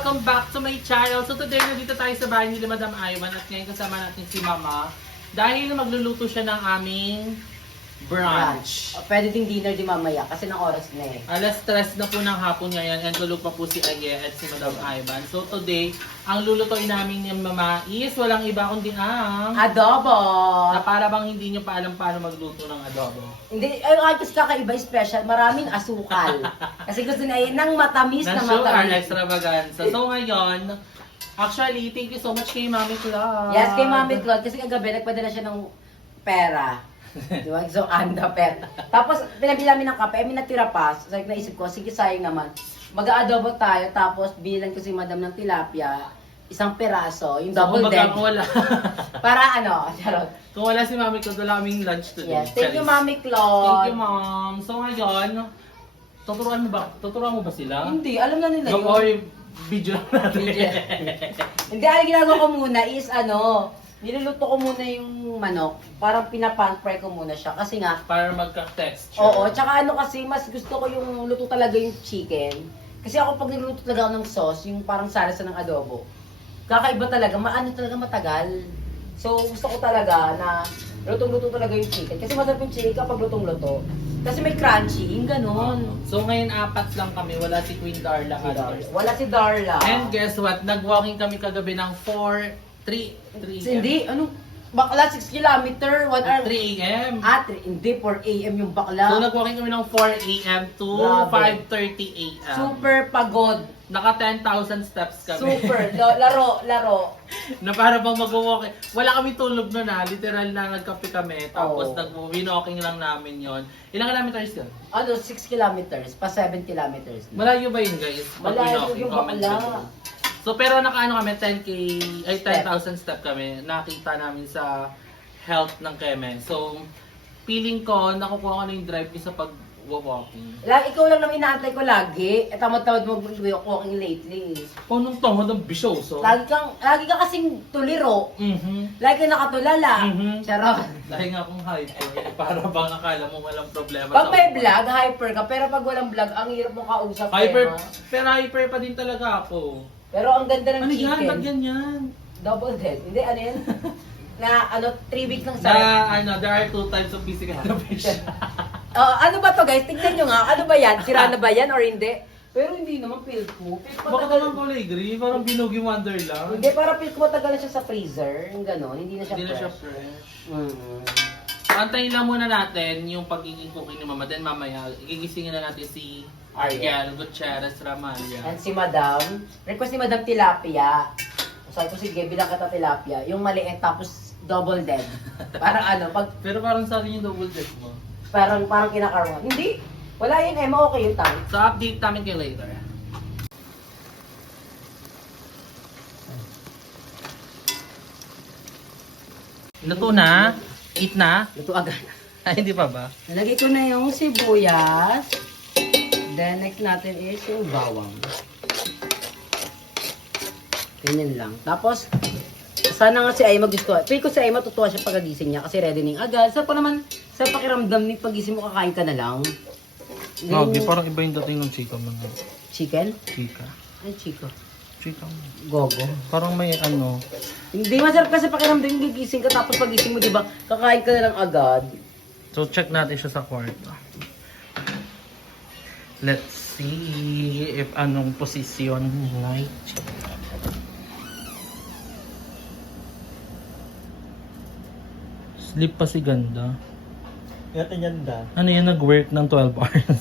welcome back to my channel. So today, nandito tayo sa bahay ni Madam Ivan at ngayon kasama natin si Mama dahil magluluto siya ng aming brunch. Pwede ding dinner di mamaya kasi ng oras na eh. Alas 3 na po ng hapon ngayon and tulog pa po si Aye at si Madam Ivan. So today, ang lulutuin namin ni Mama is walang iba kundi ang Adobo! na para bang hindi nyo pa alam paano magluto ng adobo. Hindi, ay gusto kakaiba special. Maraming asukal. Kasi gusto na yun ng matamis na Sugar matamis. extravaganza. So ngayon, actually, thank you so much kay Mami Claude. Yes, kay Mami Claude. Kasi kagabi, nagpadala siya ng pera. Di ba? So, anda pera. Tapos, pinabili namin ng kape. May natira pa. So, naisip ko, sige, sayang naman. Mag-aadobo tayo. Tapos, bilan ko si Madam ng tilapia. Isang peraso. Yung double deck. Kung wala. Para ano, charot. Kung wala si Mami Claude, wala kaming lunch today. Yes, thank you, Mami Thank Claude. you, Mom. So ngayon, tuturuan mo ba sila? Hindi, alam na nila Yung yun. or video lang natin. Hindi, ang ginagawa ko muna is niluluto ko muna yung manok. Parang pinapan-fry ko muna siya. Kasi nga, Para magka-texture. oo, tsaka kasi mas gusto ko yung luto talaga yung chicken. Kasi ako pag niluluto talaga ako ng sauce, yung parang salsa ng adobo, kakaiba talaga, talaga matagal. So gusto ko talaga na lutong-luto talaga yung chicken. Kasi masarap yung chicken kapag lutong-luto. Kasi may crunchy, yung ganon. So ngayon, 4 lang kami. Wala si Queen Darla. Wala si Darla. And guess what? Nag-walking kami kagabi ng 3 Hindi, bakla 6 kilometer, 1 hour. 3 a.m. Hindi, 4 a.m. yung bakla. So nag-walking kami ng 4 a.m. to Grabe. 5:30 a.m. Super pagod. Naka 10,000 steps kami. Super. Laro. Na para bang mag-walking. Wala kami tulog nun ha. Literal na nagkape kami. Tapos Oo. nag-walking lang namin yon. Ilang kilometers yun? 6 kilometers, pa 7 kilometers. Malayo ba yun guys? Pag Malayo walking, yung comment bakla. below. So pero nakaano kami 10,000 step kami. Nakita namin sa health ng Keme. So feeling ko nakukuha ko na yung drive ko sa pag-walking. Ikaw lang naman inaantay ko lagi. Tamad-tamad mo walking lately. Nung tungod ng bisyoso. Lagi ka kasing tuliro. Lagi ka nakatulala. Charot. Dahil nga akong hyper. Para bang akala mo walang problema. Pag may vlog, hyper ka. Pero pag walang vlog, ang hirap mo kausap. Hyper, Emma. pero hyper pa din talaga ako. Pero ang ganda ng Ano yan? chicken. Ba't ganyan? Double dead. Hindi, ano yan? 3 weeks lang sa... There are 2 types of physical education. Ano ba to guys? Tignan nyo nga. Ano ba yan? Sira na ba yan or hindi? Pero hindi naman feel ko. Baka naman kulay green, parang binugi wonder lang. Hindi, para feel ko matagal na siya sa freezer. Yung gano'n. Hindi na siya Hindi na siya fresh. fresh. Mm. Antayin lang muna natin yung pagiging cooking ni Mama. Then mamaya, gigisingin na natin si Ariel Gutierrez Ramalya. And si Madam. Request ni Madam tilapia. Sabi ko, sige, bilang kita tilapia. Yung maliit tapos double dead. Parang Pero parang sa akin yung double deck mo. parang kinakarwa. Hindi. Wala yun, Emma. Okay yung time. So update namin kayo later. Luto na? Eat na? Luto agad. Ay, hindi pa ba? Nalagay ko na yung sibuyas. Then, next natin is yung bawang. Ganyan lang. Tapos, sana nga si Ay magustuhan. Feel ko si Ay matutuwa siya pagkagising niya kasi ready ning agad. Sa pa naman, sa pakiramdam ni pagising mo kakain ka na lang. Yung parang iba yung dating ng chika mo. chicken? Chika. Ay, chico. Chika mo. Gogo. Parang may ano. Hindi masarap kasi pakiramdam yung gigising ka tapos pagising mo, di ba? Kakain ka na lang agad. So check natin siya sa kwarto. Let's see if anong posisyon light. Sleep pa si ganda. Ano yan, nag-work ng 12 hours.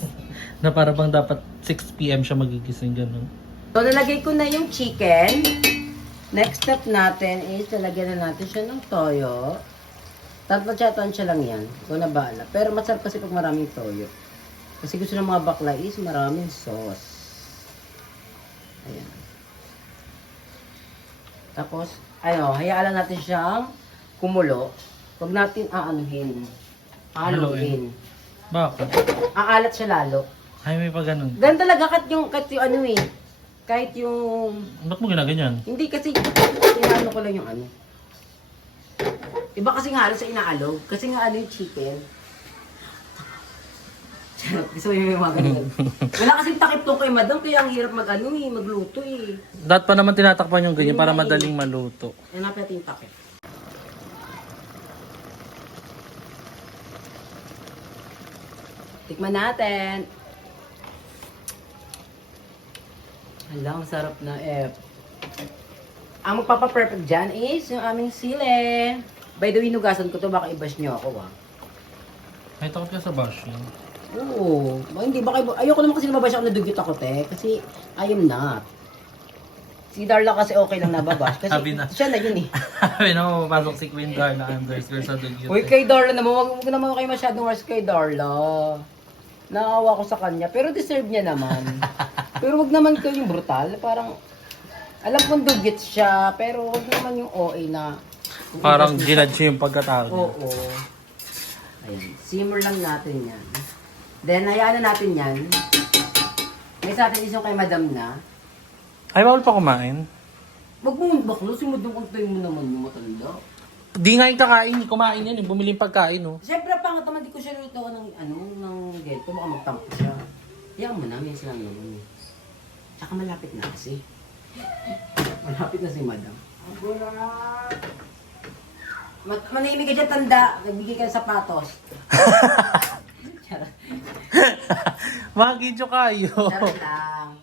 Na para bang dapat 6 p.m. siya magigising ganun. So, nalagay ko na yung chicken. Next step natin is, nalagyan na natin siya ng toyo. Tansya lang yan. Ito na bahala. Pero masarap kasi pag maraming toyo. Kasi gusto ng mga bakla is maraming sauce. Ayan. Tapos, hayaan lang natin siyang kumulo. Huwag natin aanuhin. Haluin. Bakit? Aalat siya lalo. Ay, may pa ganun. Ganun talaga kahit yung kahit yung Ba't mo ginaganyan? hindi kasi inaano ko lang yung ano. Iba kasi nga sa inaalog. Kasi nga yung chicken. Charot, gusto mo yung mga ganun. Wala kasing takip to kay madam, kaya ang hirap magluto eh. Dapat pa naman tinatakpan yung ganyan para madaling maluto. Hanapin natin yung takip. Tikman natin. Hala, ang sarap na Ang magpapa-perfect dyan is yung aming sile. By the way, nugasan ko to, baka i-bash nyo ako May takot ka sa bashing. Oo. Hindi, ayoko naman kasi nababash ako na dugyot ako, te. Kasi I am not. Si Darla kasi okay lang nababash. Kasi Sabi na. siya na yun eh. Sabi na mapapasok si Queen Darla underscore sa dugyot. Uy, kay Darla naman, huwag naman kayo masyadong harsh kay Darla. Naawa ko sa kanya, pero deserve niya naman. Pero wag naman kayo yung brutal, parang alam kong dugit siya, pero wag naman yung OA na Parang ginad siya yung pagkatao niya. Oo. Ayun, simmer lang natin yan. Then, hayaan na natin yan. May sa atin isang kay madam na. Ay, bawal pa kumain? Wag mo baklo, simudong kontayin mo naman yung matanda. Di nga yung kakain, kumain yan, bumili yung pagkain, no? Siyempre, pangat naman, di ko siya luto ng, ng geto, baka magtampo siya. Hayaan mo na, may sila naman eh. Tsaka malapit na kasi. Malapit na si madam. Manahimik ka dyan, tanda. Nagbigay ka ng sapatos. Charot. Magidyo kayo. Charot lang.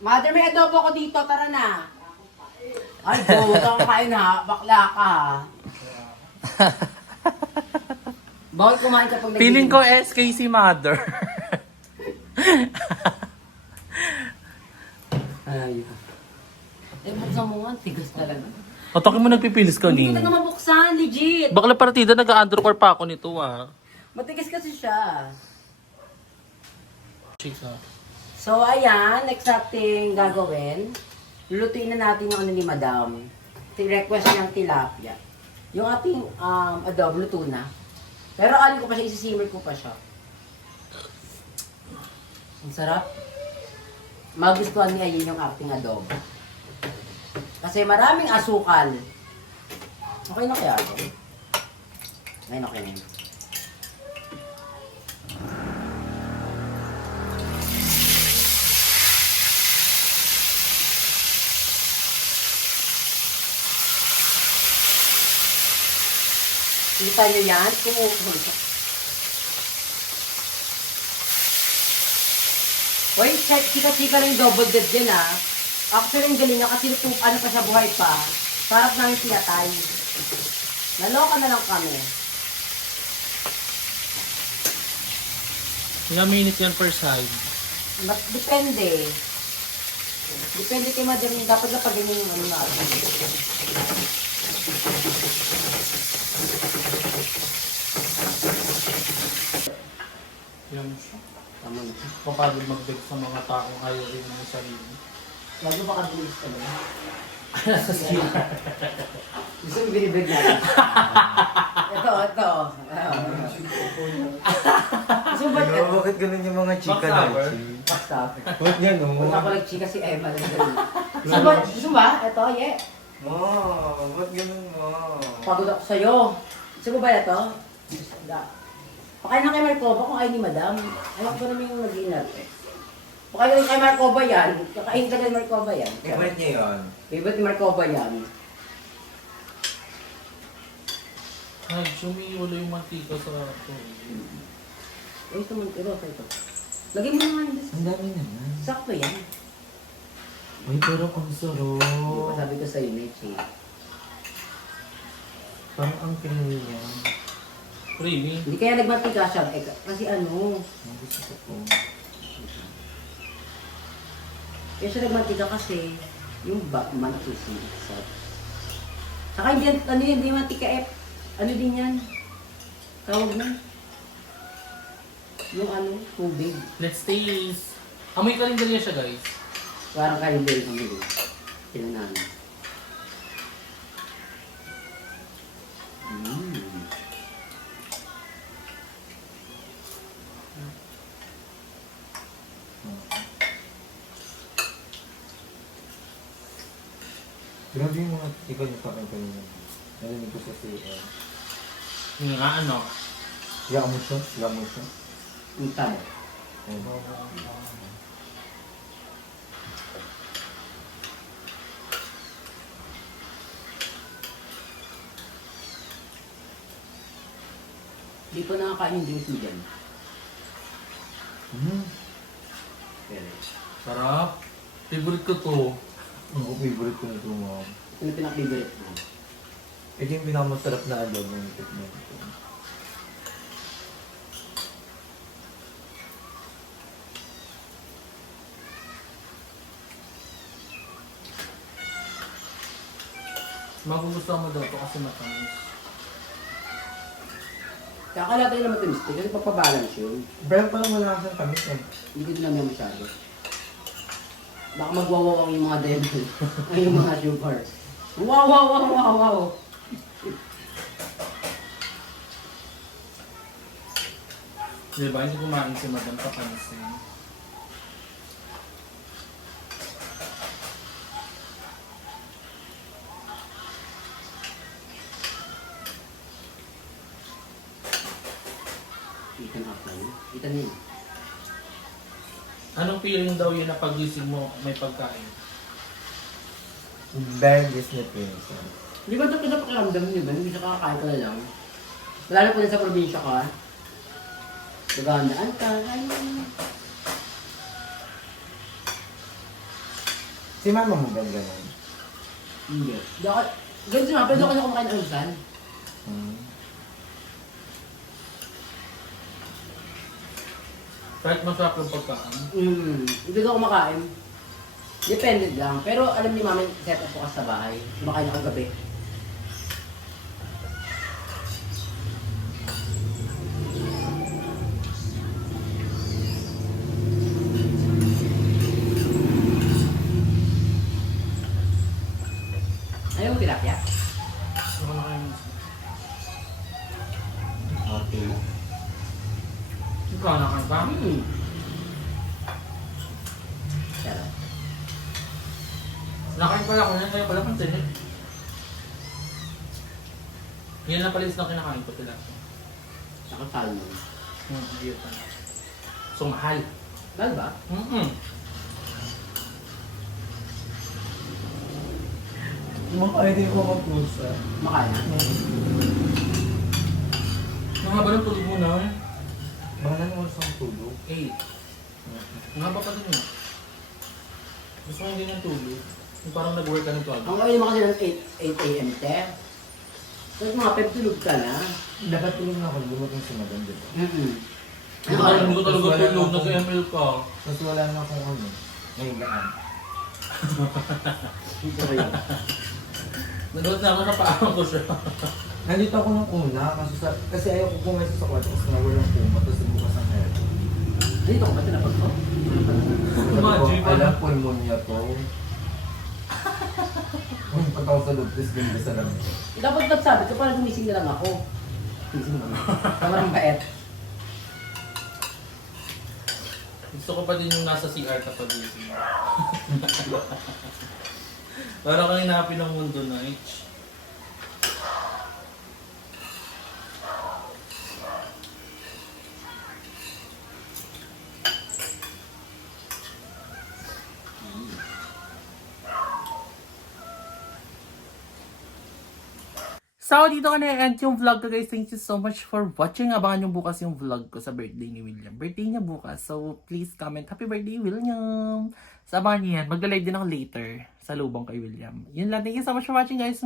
Mother, may adobo ko dito. Tara na. Ay, go. Huwag kang kain ha. Bakla ka ha. Bawal kumain kapag Feeling ko SK si mother. Ay. Buksan mo nga. Tigas talaga. Otokin mo nagpipilis ko Hindi ni. ko na mabuksan. Legit. Bakla partida, nag-undercore pa ako nito, Matigas kasi siya. Chika. So, ayan. Next ating gagawin. Lulutuin na natin yung ano ni Madam. Request niyang tilapia. Yung ating adobo, luto na. Pero alin ko pa siya, isisimmer ko pa siya. Ang sarap. Magustuhan niya yun yung ating adobo. Kasi maraming asukal. Okay na kaya ito? Okay na yun. Kita nyo yan? Kumukulong. Uy, chika-chika lang yung double dead yan ah. Actually, ang galing niya kasi ano pa siya, buhay pa. Parang namin pinatay. Naloka na lang kami. Ilang minutes yan per side? Depende. Depende kay Madam. Dapat na pag ganyan yung ano natin. Yan. Tama na. Kapagod mag-beg sa mga taong ayaw rin ng sarili. Lagi ba kabilis ka ba? Nasa skill. Gusto mo binibig natin? Ito. Gusto mo ba? Bakit ganun yung mga chika na? Stop. Bakit yan o? Huwag ako nag-chika si Emma. Gusto mo ba? Ito, yeah. Bakit ganun mo? Pagod ako sa'yo. Gusto mo ba ito? Pakain na kay Marcova kung ayaw ni Madam. Alam ko naman yung nag-inat eh. Pakain na kay Marcova yan. Kakain ka kay Marcova yan. Favorite niya yun. Favorite ni Marcova yan. Ay, sumiwala yung mantika sa ito. Uy, ito man, ito. Lagay mo naman dito. Ang dami naman. Sakto yan. Uy, pero ang sarap. Hindi pa sabi ko sa'yo, Mitch eh. Parang ang creamy niya. Really? Hindi kaya nagmantika siya. Kasi ano, Ang gusto ko po. kaya siya nagmantika kasi yung mantika sa saka hindi, ano yun, hindi mantika ano din yan? Tawag na. Yung ano, tubig. Let's taste. Amoy karinderya siya, guys. Parang kayo din kami din. Sila namin. Grabe yung mga chika niyo sa akin kanina. Narinig ko sa CM. Yung nga, ano. Hiya mo siya? Hiya mo siya? Yung tayo. Hindi pa nakakain yung drinks mo dyan. Pero, Sarap. Favorite ko to. Ako favorite ko na ito mga. ito na pinaka-favorite mo. Ito yung pinakamasarap na adobo ng tikman ko. Magugustuhan mo daw to kasi matamis. Kakalagay naman ito, mister, kasi papabalance yun. Pero parang wala kang tamis eh. Hindi ko din naman masyado. Baka magwawawang yung mga devil. Ay, yung mga sugar. Wow, wow, wow, wow, wow. Diba? Hindi kumain si Madam Papansin. Ikan up na yun. Ikan yun. Anong feeling daw yun na pagising mo may pagkain? Very Disney princess. Di ba ito pinapakiramdam niyo ba? Hindi siya kakakain ka na lang. Lalo pa din sa probinsya ka. Nagandaan ka. Ay, Si mama mo ba ganun? hindi. Ganito nga, pwede ako na kumakain ng almusal. Kahit masarap yung pagkain. Hindi ko kumakain. Depende lang. Pero alam ni mama, set up ko kasi sa bahay. Kumakain ako gabi. Ayaw mo tilapia? Ano na kayo? Okay. Ikaw na kayo ba? Sarap. Nakain pala ako yan, kaya pala pansin. Yan na pala is na kinakain ko sila. Saka salmon. Hindi pa. So mahal. Mahal ba? Makain din ko mag-pusa. Makain na. Ang haba ng tulog mo na. Baka lang oras ang tulog. 8. Ang haba pa din yun. Gusto ko hindi ng tulog. Yung parang nag-work ka ng 12. Ang kain naman kasi ng 8 a.m. te. Tapos mga pep tulog ka na. Dapat tulog na ako, lumating si madam dito. Hindi ko talaga tulog, nasa ML ka. Tapos wala na akong ano, nahigaan. Dito kayo. Nadood na ako sa paano ko siya. Nandito ako nung una, kasi ayaw ko pumeso sa kwarto kasi nawalang puma, tapos bukas ang hair. Dito ko ba tinapag ko? Imagine pa. Alam, pulmonya to. Pag ako sa loob, tapos ganda sa lang. Dapat nagsabi ko para gumising na lang ako. Gumising na lang. Sobrang bait. Gusto ko pa din yung nasa CR kapag gising. Parang kang hinapin ng mundo na, H. So, dito ko na-end yung vlog ko, guys. Thank you so much for watching. Abangan nyo bukas yung vlog ko sa birthday ni William. Birthday niya bukas. So, please comment, Happy birthday, William! So, abangan niyo yan. Magla-live din ako later sa lubong kay William. Yun lang. Thank you so much for watching, guys.